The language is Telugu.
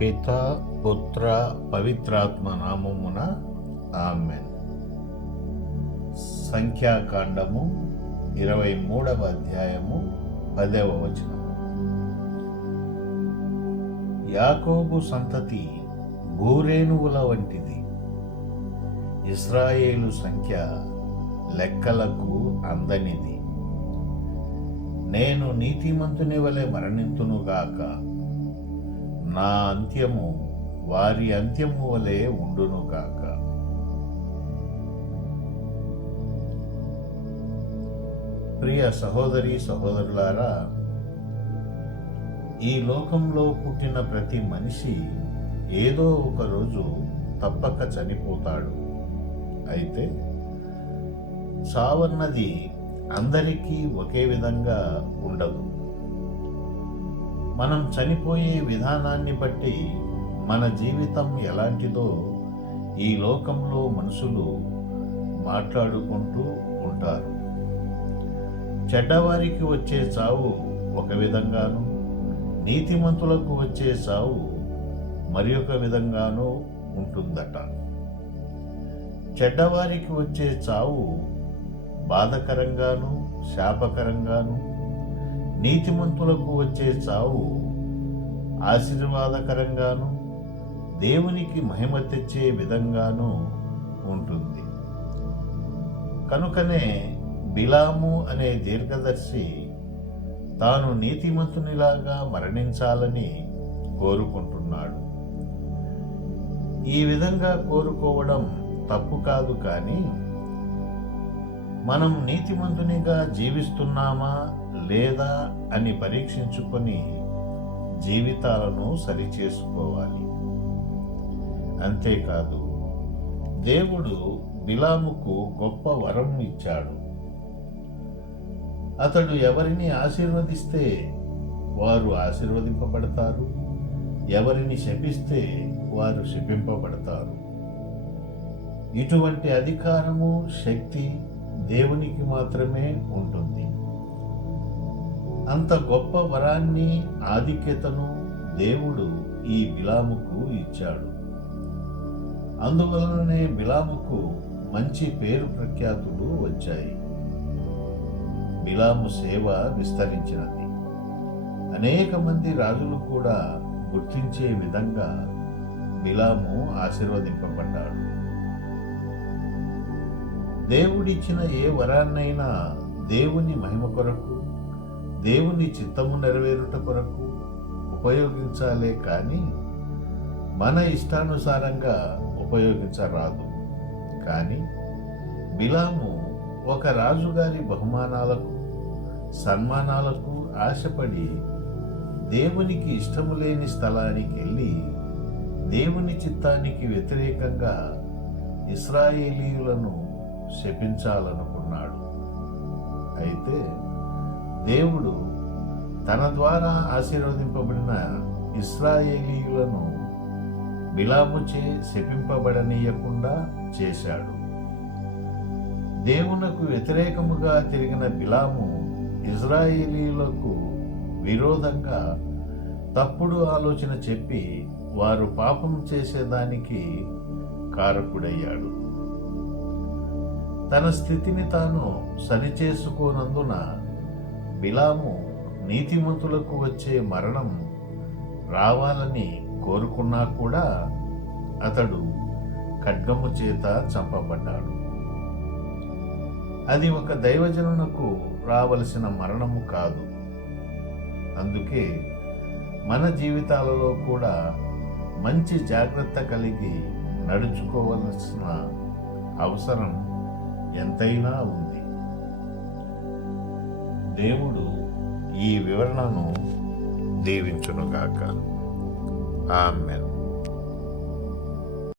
పిత పుత్ర పవిత్రాత్మ నామమున ఆమెన్. సంఖ్యాకాండము ఇరవై మూడవ అధ్యాయము పదవ వచనము యాకోబు సంతతి భూరేణువుల వంటిది. ఇస్రాయేలు సంఖ్య లెక్కలకు అందనిది. నేను నీతిమంతుని వలె మరణింతునుగాక నా అంత్యము వారి అంత్యము వలె ఉండును కాక ప్రియ సహోదరి సహోదరులారా ఈ లోకంలో పుట్టిన ప్రతి మనిషి ఏదో ఒక రోజు తప్పక చనిపోతాడు. అయితే చావన్నది అందరికీ ఒకే విధంగా ఉండదు. మనం చనిపోయే విధానాన్ని బట్టి మన జీవితం ఎలాంటిదో ఈ లోకంలో మనుషులు మాట్లాడుకుంటూ ఉంటారు. చెడ్డవారికి వచ్చే చావు ఒక విధంగాను నీతిమంతులకు వచ్చే చావు మరి ఒక విధంగానూ ఉంటుందట. చెడ్డవారికి వచ్చే చావు బాధకరంగాను శాపకరంగాను నీతిమంతులకు వచ్చే చావు ఆశీర్వాదకరంగాను దేవునికి మహిమ తెచ్చే విధంగానూ ఉంటుంది. కనుకనే బిలాము అనే దీర్ఘదర్శి తాను నీతిమంతునిలాగా మరణించాలని కోరుకుంటున్నాడు. ఈ విధంగా కోరుకోవడం తప్పు కాదు కానీ మనం నీతిమంతునిగా జీవిస్తున్నామా లేదా అని పరీక్షించుకొని జీవితాలను సరిచేసుకోవాలి. అంతేకాదు దేవుడు బిలాముకు గొప్ప వరం ఇచ్చాడు. అతడు ఎవరిని ఆశీర్వదిస్తే వారు ఆశీర్వదింపబడతారు. ఎవరిని శపిస్తే వారు శపింపబడతారు. ఇటువంటి అధికారము శక్తి దేవునికి మాత్రమే ఉంటుంది. అంత గొప్ప వరాన్ని ఆధిక్యతను దేవుడు ఈ బిలాముకు ఇచ్చాడు. అందువలననే బిలాముకు మంచి పేరు ప్రఖ్యాతులు వచ్చాయి. బిలాము సేవ విస్తరించినది. అనేక మంది రాజులు కూడా గుర్తించే విధంగా బిలాము ఆశీర్వదింపబడ్డాడు. దేవుడిచ్చిన ఏ వరాన్నైనా దేవుని మహిమ కొరకు దేవుని చిత్తము నెరవేరుట కొరకు ఉపయోగించాలే కానీ మన ఇష్టానుసారంగా ఉపయోగించరాదు. కానీ బిలాము ఒక రాజుగారి బహుమానాలకు సన్మానాలకు ఆశపడి దేవునికి ఇష్టము లేని స్థలానికి వెళ్ళి దేవుని చిత్తానికి వ్యతిరేకంగా ఇస్రాయేలీయులను శపించాలనుకున్నాడు. అయితే దేవుడు తన ద్వారా ఆశీర్వదింపబడిన ఇస్రాయేలీయులను బిలాముచే శపింపబడనీయకుండా చేశాడు. దేవునకు వ్యతిరేకముగా తిరిగిన బిలాము ఇజ్రాయేలీలకు విరోధంగా తప్పుడు ఆలోచన చెప్పి వారు పాపం చేసేదానికి కారకుడయ్యాడు. తన స్థితిని తాను సరిచేసుకోనందున బిలాము నీతిమంతులకు వచ్చే మరణం రావాలని కోరుకున్నా కూడా అతడు ఖడ్గము చేత చంపబడ్డాడు. అది ఒక దైవజనునకు రావలసిన మరణము కాదు. అందుకే మన జీవితాలలో కూడా మంచి జాగ్రత్త కలిగి నడుచుకోవలసిన అవసరం ఎంతైనా ఉంది. దేవుడు ఈ వివరణను దీవించునుగాక. ఆమెన్.